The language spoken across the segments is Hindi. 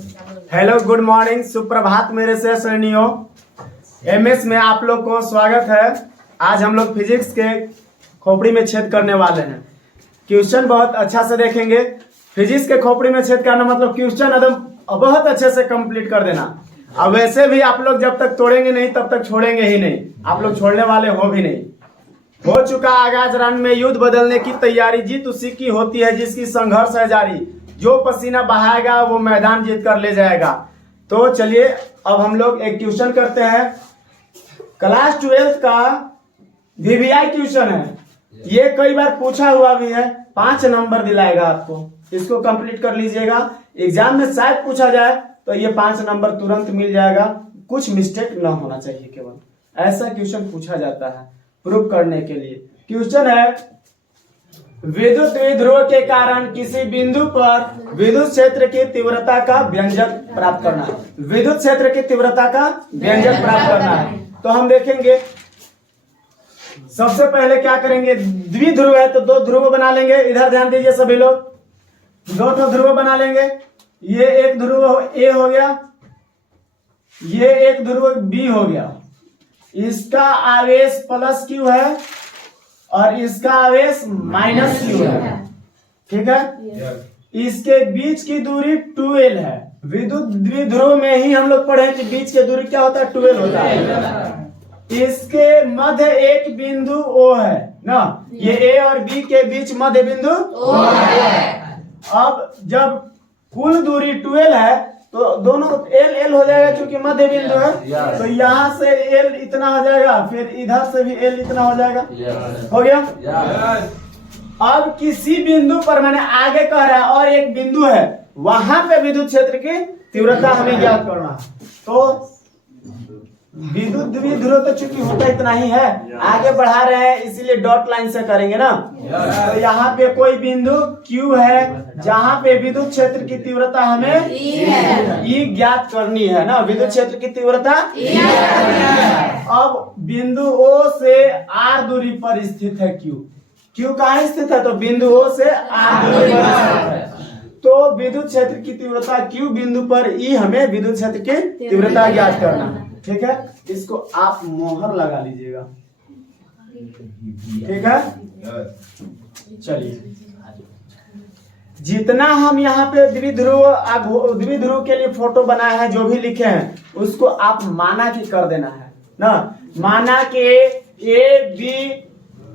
हेलो गुड मॉर्निंग, सुप्रभात मेरे से श्रेणियों। एमएस में आप लोग को स्वागत है। आज हम लोग फिजिक्स के खोपड़ी में छेद करने वाले हैं। क्वेश्चन बहुत अच्छा से देखेंगे। फिजिक्स के खोपड़ी में छेद करना मतलब क्वेश्चन एकदम बहुत अच्छे से कंप्लीट कर देना। अब वैसे भी आप लोग जब तक तोड़ेंगे नहीं तब तक छोड़ेंगे ही नहीं, आप लोग छोड़ने वाले हो भी नहीं। हो चुका आगाज रण में युद्ध बदलने की तैयारी, जीत उसी की होती है जिसकी संघर्ष है जारी। जो पसीना बहाएगा वो मैदान जीत कर ले जाएगा। तो चलिए अब हम लोग एक क्वेश्चन करते हैं। क्लास 12 का वीवीआई क्वेश्चन है। ये कई बार पूछा हुआ भी है। 5 नंबर दिलाएगा आपको, इसको कंप्लीट कर लीजिएगा। एग्जाम में शायद पूछा जाए तो ये 5 नंबर तुरंत मिल जाएगा। कुछ मिस्टेक ना होना चाहिए, केवल ऐसा क्वेश्चन पूछा जाता है प्रूव करने के लिए। क्वेश्चन है, विद्युत द्विध्रुव के कारण किसी बिंदु पर विद्युत क्षेत्र की तीव्रता का व्यंजक प्राप्त करना है। विद्युत क्षेत्र की तीव्रता का व्यंजक प्राप्त करना है। तो हम देखेंगे, सबसे पहले क्या करेंगे, द्विध्रुव है तो 2 ध्रुव बना लेंगे। इधर ध्यान दीजिए सभी लोग, 2 ध्रुव बना लेंगे। ये एक ध्रुव ए हो गया, ये एक ध्रुव बी हो गया। इसका आवेश प्लस क्यू है और इसका आवेश माइनस क्यू है, ठीक है। इसके बीच की दूरी 2l है। विद्युत द्विध्रुव में ही हम लोग पढ़े कि बीच की दूरी क्या होता है, 2l होता है। इसके मध्य एक बिंदु O है ना, ये A और B के बीच मध्य बिंदु O है। अब जब कुल दूरी 2l है तो दोनों L हो जाएगा क्योंकि मध्य बिंदु है। तो यहाँ से L इतना हो जाएगा, फिर इधर से भी L इतना हो जाएगा। हो गया। अब किसी बिंदु पर, मैंने आगे कह रहा है, और एक बिंदु है वहां पे विद्युत क्षेत्र की तीव्रता हमें ज्ञात करना है। तो विद्युत द्विध्रुव तो चूंकि होता इतना ही है, आगे बढ़ा रहे हैं इसीलिए डॉट लाइन से करेंगे ना। तो यहाँ पे कोई बिंदु Q है जहाँ पे विद्युत क्षेत्र की तीव्रता हमें E ज्ञात करनी है ना। विद्युत क्षेत्र की तीव्रता अब बिंदु O से R दूरी पर स्थित है Q कहाँ स्थित है, तो बिंदु O से R दूरी पर स्थित है। तो विद्युत क्षेत्र की तीव्रता Q बिंदु पर E हमें विद्युत क्षेत्र की तीव्रता ज्ञात करना है, ठीक है। इसको आप मोहर लगा लीजिएगा, ठीक है। चलिए, जितना हम यहाँ पे द्विध्रुव के लिए फोटो बनाए हैं, जो भी लिखे हैं उसको आप माना कि कर देना है ना। माना कि A B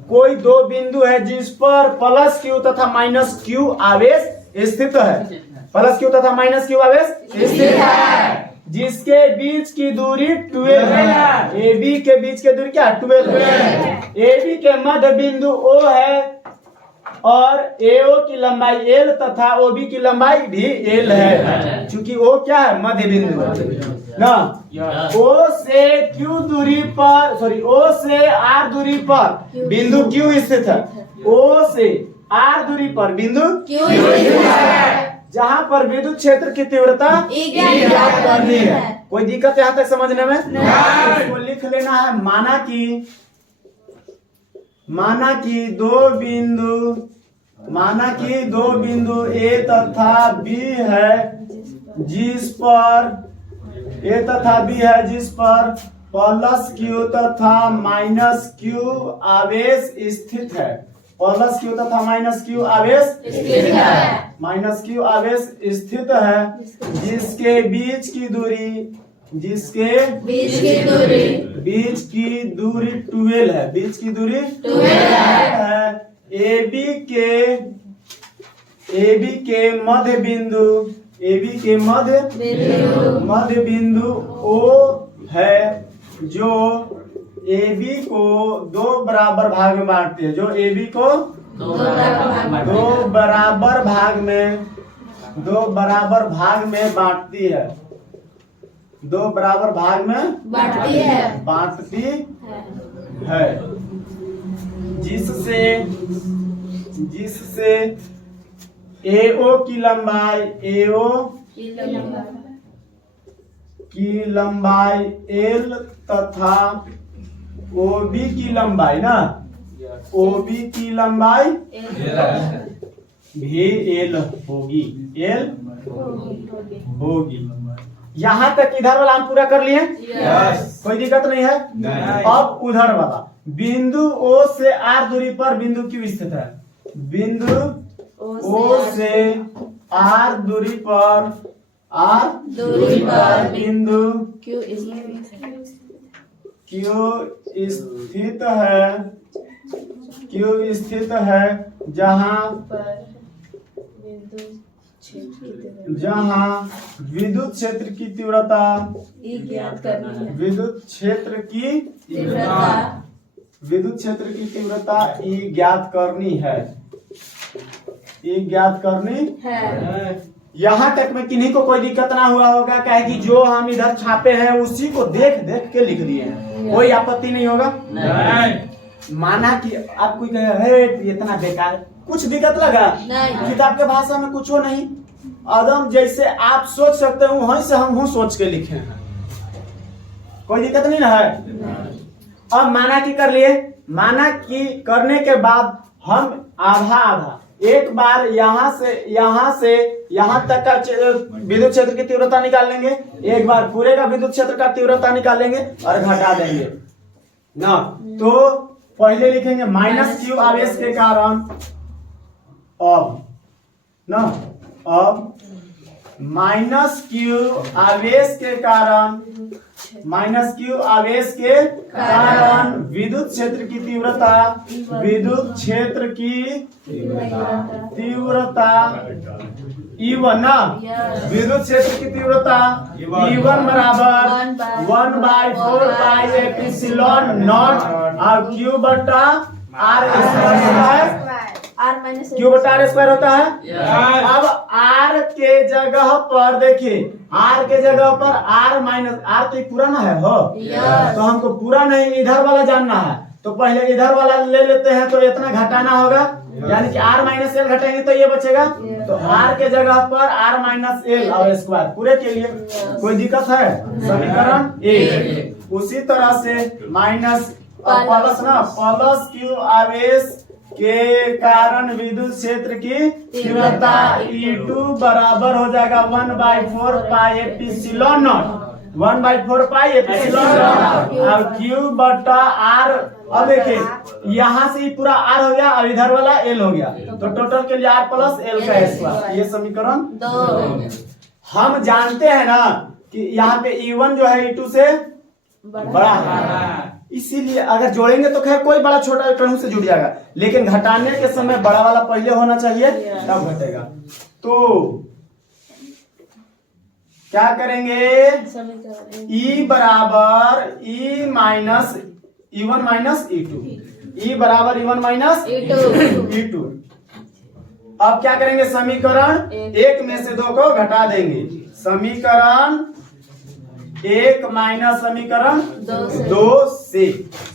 कोई 2 बिंदु है जिस पर प्लस Q तथा माइनस Q आवेश स्थित है। प्लस Q तथा माइनस Q आवेश स्थित है, जिसके बीच की दूरी 12 है। ए बी के बीच की दूरी क्या है, 12 है। ए बी के मध्य बिंदु O है और AO की लंबाई L तथा OB की लंबाई भी L है, क्योंकि O क्या है, मध्य बिंदु है ना। O से Q दूरी पर, O से R दूरी पर बिंदु Q स्थित है। O से R दूरी पर बिंदु Q स्थित है, जहाँ पर विद्युत क्षेत्र की तीव्रता ज्ञात करनी है। कोई दिक्कत यहाँ तक समझने में? इसको लिख लेना है, माना कि दो बिंदु A तथा B है जिस पर प्लस Q तथा माइनस Q आवेश स्थित है। प्लस Q तथा माइनस Q आवेश स्थित है, माइनस Q आवेश स्थित है, जिसके बीच की दूरी 12 है। बीच की दूरी 12 है। AB के मध्य बिंदु O है, जो AB को 2 बराबर भाग में बांटती है। जो AB को 2 बराबर भाग में बांटती है। 2 बराबर भाग में बांटती है, जिससे AO की लंबाई L तथा OB की लंबाई ना, OB की लंबाई भी L होगी। L होगी। यहाँ तक इधर वाला हम पूरा कर लिए। कोई दिक्कत नहीं है। अब उधर वाला बिंदु O से R दूरी पर बिंदु Q स्थित है। बिंदु O से R दूरी पर बिंदु Q स्थित है जहाँ विद्युत क्षेत्र की तीव्रता E ज्ञात करनी है। यहाँ तक में किन्हीं को कोई दिक्कत ना हुआ होगा, क्या है कि जो हम इधर छापे हैं उसी को देख देख के लिख दिए हैं, कोई आपत्ति नहीं होगा। माना कि आप कोई कहे इतना बेकार, कुछ दिक्कत लगा? किताब के भाषा में कुछ हो नहीं, एकदम जैसे आप सोच सकते हो वहीं से हम सोच के लिखे हैं, कोई दिक्कत नहीं है। अब माना कि कर लिए, माना कि करने के बाद हम आधा एक बार यहाँ से यहाँ तक का विद्युत क्षेत्र की तीव्रता निकाल लेंगे, एक बार पूरे का विद्युत क्षेत्र का तीव्रता निकालेंगे और घटा देंगे ना। तो पहले लिखेंगे -Q आवेश के कारण, अब -Q आवेश के कारण विद्युत क्षेत्र की तीव्रता E1 ना, विद्युत क्षेत्र की तीव्रता E1 बराबर 1/4 पाई एप्सिलॉन नॉट और Q बटा R स्क्वायर होता है। अब R के जगह पर देखिए, R के जगह पर R तो पूरा ना है हो, तो हमको पूरा नहीं इधर वाला जानना है, तो पहले इधर वाला ले लेते हैं, तो इतना घटाना होगा, यानी कि R - L घटाएंगे तो ये बचेगा, तो R के जगह पर R - L और स्क्वायर पूरे के लिए। कोई दिक्कत है? समीकरण 1। उसी तरह से प्लस Q आवेश के कारण विद्युत क्षेत्र की तीव्रता E2 बराबर हो जाएगा 1/4 pi epsilon not, 1/4 pi epsilon not और Q बटा R। अब देखिए यहाँ से पूरा R हो गया और इधर वाला L हो गया, तो टोटल के लिए R + L का स्क्वायर। ये समीकरण 2। हम जानते हैं ना कि यहाँ पे E1 जो है E2 से बड़ा है, इसीलिए अगर जोड़ेंगे तो खैर कोई बड़ा छोटा कहीं से जुड़ जाएगा, लेकिन घटाने के समय बड़ा वाला पहले होना चाहिए, तब घटेगा। तो क्या करेंगे? E बराबर E1 - E2। अब क्या करेंगे? समीकरण 1 में से 2 को घटा देंगे। समीकरण 1 माइनस समीकरण 2 से,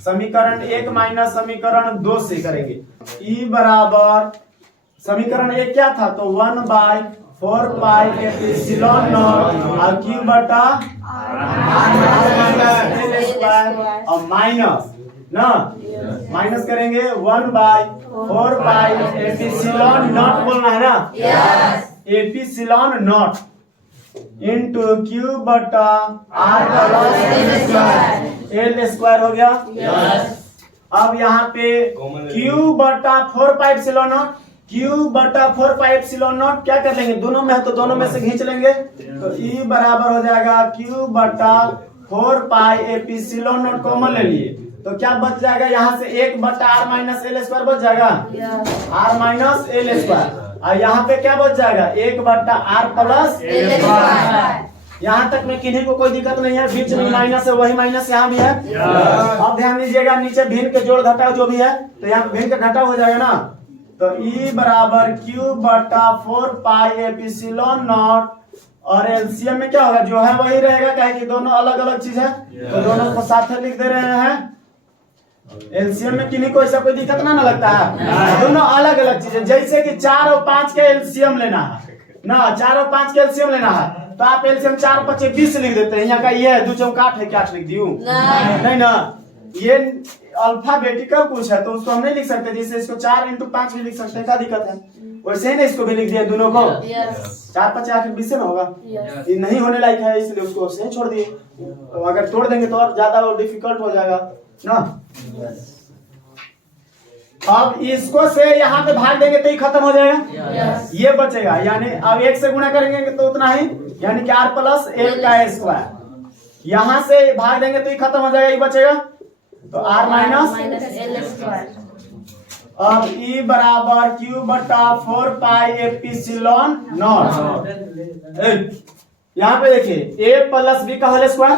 समीकरण 1 माइनस समीकरण 2 से करेंगे। E बराबर समीकरण 1 क्या था? तो 1/4 पाई एप्सिलॉन नॉट और Q बटा और माइनस ना, माइनस करेंगे 1/4 पाई एप्सिलॉन नॉट, बोलना है ना, एप्सिलॉन नॉट इंटू Q बटा R + L स्क्वायर हो गया। अब यहाँ पे Q बटा 4 पाई एप्सिलॉन नॉट, Q बटा 4 पाई एप्सिलॉन नॉट क्या कर लेंगे? दोनों में है तो दोनों में से खींच लेंगे, तो E बराबर हो जाएगा Q बटा 4 पाई एप्सिलॉन नॉट कॉमन ले लिए, तो क्या बच जाएगा? यहाँ से 1 बटा R - L स्क्वायर बच जाएगा, R - L स्क्वायर। और यहाँ पे क्या बच जाएगा? 1 बटा R + L स्क्वायर। यहाँ तक में किन्हीं को कोई दिक्कत नहीं है, बीच में माइनस है, वही माइनस यहाँ भी है। अब ध्यान दीजिएगा, नीचे भिन्न के जोड़ घटाव जो भी है, तो यहाँ भिन्न का घटाव हो जाएगा ना, तो E बराबर Q बटा 4 पाई एप्सिलॉन नॉट, और एलसीएम में क्या होगा? जो है वही रहेगा, क्या है कि दोनों अलग अलग चीज है, तो दोनों को साथ में लिख दे रहे हैं। एलसीएम में किन्हीं को ऐसा कोई दिक्कत ना लगता है, दोनों अलग अलग चीजें। जैसे कि 4 और 5 के एलसीएम लेना है ना, 4 और 5 के एलसीएम लेना है, तो आप एलसीएम 4 × 5 = 20 लिख देते हैं। यहाँ का ये है 2 × 4 = 8 है, क्या लिख दियो? नहीं ना, ये अल्फाबेटिकल कुछ है तो उसको हम नहीं लिख सकते, जैसे इसको 4 into 5 भी लिख सकते हैं, क्या दिक्कत है? वैसे ही ना इसको भी लिख दिया दोनों को। 4 5 आखिर 20 में होगा, ये नहीं होने लायक है इसलिए उसको वैसे ही छोड़ दिए। तो अगर तोड़ देंगे तो और ज्यादा वो डिफिकल्ट हो जाएगा ना। अब इसको से यहाँ पे भाग देंगे तो ही खत्म हो जाएगा, ये बचेगा। यानी अब 1 से गुणा करेंगे तो उतना ही, यानी कि r प्लस l का स्क्वायर। यहाँ से भाग देंगे तो ही खत्म हो जाएगा, ये बचेगा तो r माइनस l स्क्वायर। अब e बराबर q बटा 4 पाई एप्सिलॉन नॉट। यहाँ पे देखिए a प्लस b का whole square,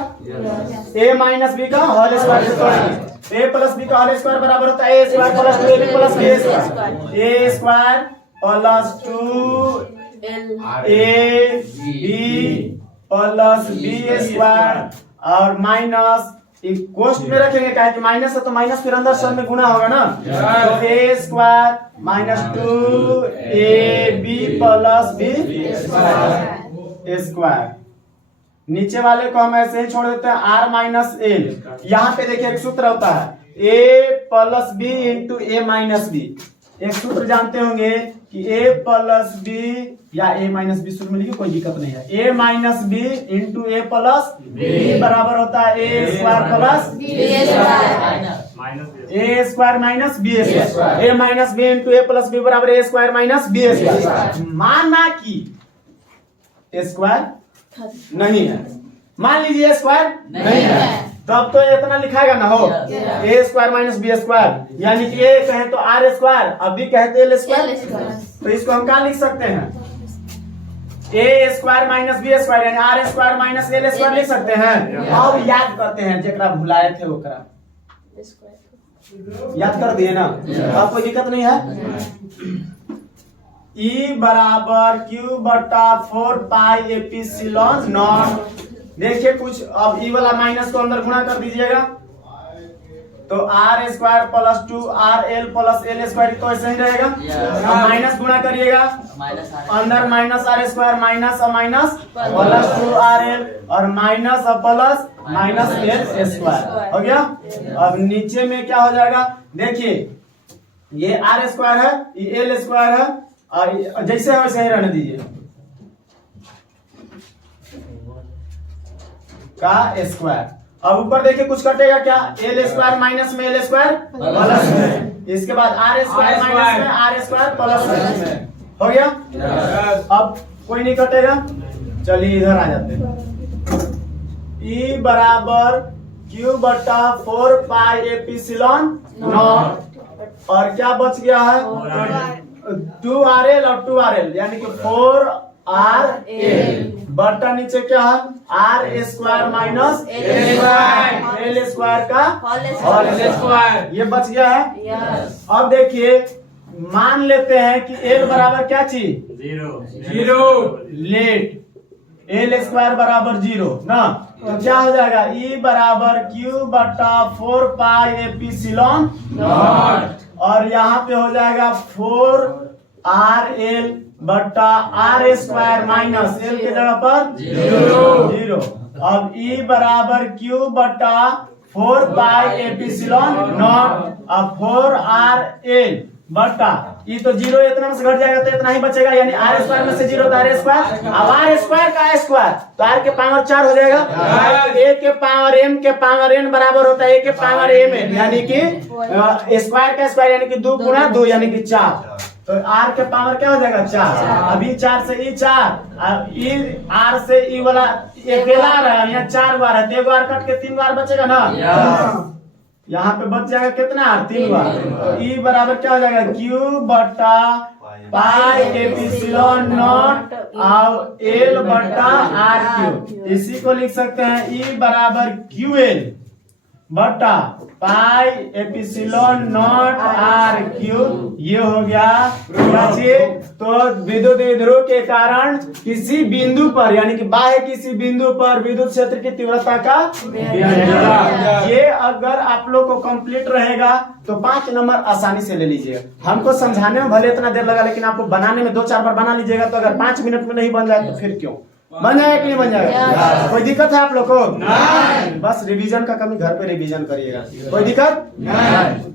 a minus b का whole square. a plus b का होल स्क्वायर बराबर होता है a square plus 2ab plus b square. a square plus 2ab plus b square और माइनस कोष्ट में रखेंगे, क्या है कि माइनस है तो माइनस फिर अंदर सब में गुना होगा ना, तो a square minus 2ab plus b square. नीचे वाले को हम ऐसे ही छोड़ देते हैं r माइनस एल। यहाँ पे देखिए एक सूत्र होता है a plus B into A minus B. एक सूत्र जानते होंगे कि a प्लस बी या a माइनस बी सूत्र में लिखिए, कोई दिक्कत नहीं है। a minus B into A plus B बराबर होता है a square plus b square a square minus B square. a minus B into A plus B बराबर a square minus B square. माना कि स्क्वायर नहीं है, मान लीजिए स्क्वायर नहीं है, तब तो इतना लिखाएगा ना हो a square minus B square, यानी कि a कहें तो r स्क्वायर, अब भी कहते l स्क्वायर, तो इसको हम क्या लिख सकते हैं a square minus B square यानी r square minus l square लिख सकते हैं। अब याद करते हैं जेकरा भुलाए थे ओकरा याद कर दिए ना, अब कोई दिक्कत नहीं है। E बराबर Q बटा 4 पाई एप्सिलॉन नॉट। देखिए कुछ अब E वाला माइनस को अंदर गुणा कर दीजिएगा तो r square plus 2rl plus l square तो ऐसे ही रहेगा। माइनस गुणा करिएगा अंदर माइनस r स्क्वायर माइनस और माइनस प्लस 2rl और माइनस और प्लस माइनस l स्क्वायर हो गया। अब नीचे में क्या हो जाएगा, देखिए ये r स्क्वायर है, ये l स्क्वायर है, और जैसे है वैसे ही रहने दीजिए का स्क्वायर। अब ऊपर देखिए कुछ कटेगा क्या, एल स्क्वायर माइनस में एल स्क्वायर प्लस में, इसके बाद आर स्क्वायर माइनस में आर स्क्वायर प्लस में हो गया। अब कोई नहीं कटेगा, चलिए इधर आ जाते हैं। ई बराबर क्यू बटा 4 पाई एप्सिलॉन नॉट और क्या बच गया है 2rl और 2rl यानी कि 4rl बटा नीचे क्या है r square minus l square का होल स्क्वायर, ये बच गया है। अब देखिए मान लेते हैं कि l बराबर क्या चीज जीरो लेट, l स्क्वायर बराबर 0 ना, तो क्या हो जाएगा e बराबर q बटा 4 पाई एप्सिलॉन नॉट और यहाँ पे हो जाएगा 4rl बटा r स्क्वायर माइनस l के जगह पर 0। अब e बराबर q बटा 4 पाई एप्सिलॉन नॉट अब 4rl बटा ये तो 0 इतना में से घट जाएगा तो इतना ही बचेगा, यानी r स्क्वायर में से 0 तो r स्क्वायर, अब r स्क्वायर का स्क्वायर तो r के पावर 4 हो जाएगा, a के पावर m के पावर n बराबर होता है a के पावर m यानी कि स्क्वायर का स्क्वायर यानी कि 2 गुना 2 यानी कि 4, तो r के पावर क्या हो जाएगा 4। अभी 4 से e 4 e r से e वाला अकेला रहा है, यहाँ 4 बार है तो 1 बार कट के 3 बार बचेगा ना, यहाँ पे बच जाएगा कितना 3 बार, तो e बराबर क्या हो जाएगा q बटा पाई एप्सिलॉन नॉट और l बटा r क्यू। इसी को लिख सकते हैं e बराबर ql बटा pi epsilon not r Q. ये हो गया तो विद्युत द्विध्रुव के कारण किसी बिंदु पर यानी कि बाह्य किसी बिंदु पर विद्युत क्षेत्र की तीव्रता का ये अगर आप लोग को कंप्लीट रहेगा तो 5 नंबर आसानी से ले लीजिएगा। हमको समझाने में भले इतना देर लगा लेकिन आपको बनाने में 2-4 बार बना लीजिएगा, तो अगर 5 मिनट में नहीं बन जाए तो फिर क्यों, बन जाएगा कि नहीं बन जाएगा? Yes. कोई दिक्कत है आप लोग को? नहीं। बस रिवीजन का कमी, घर पे रिवीजन करिएगा। कोई दिक्कत? नहीं।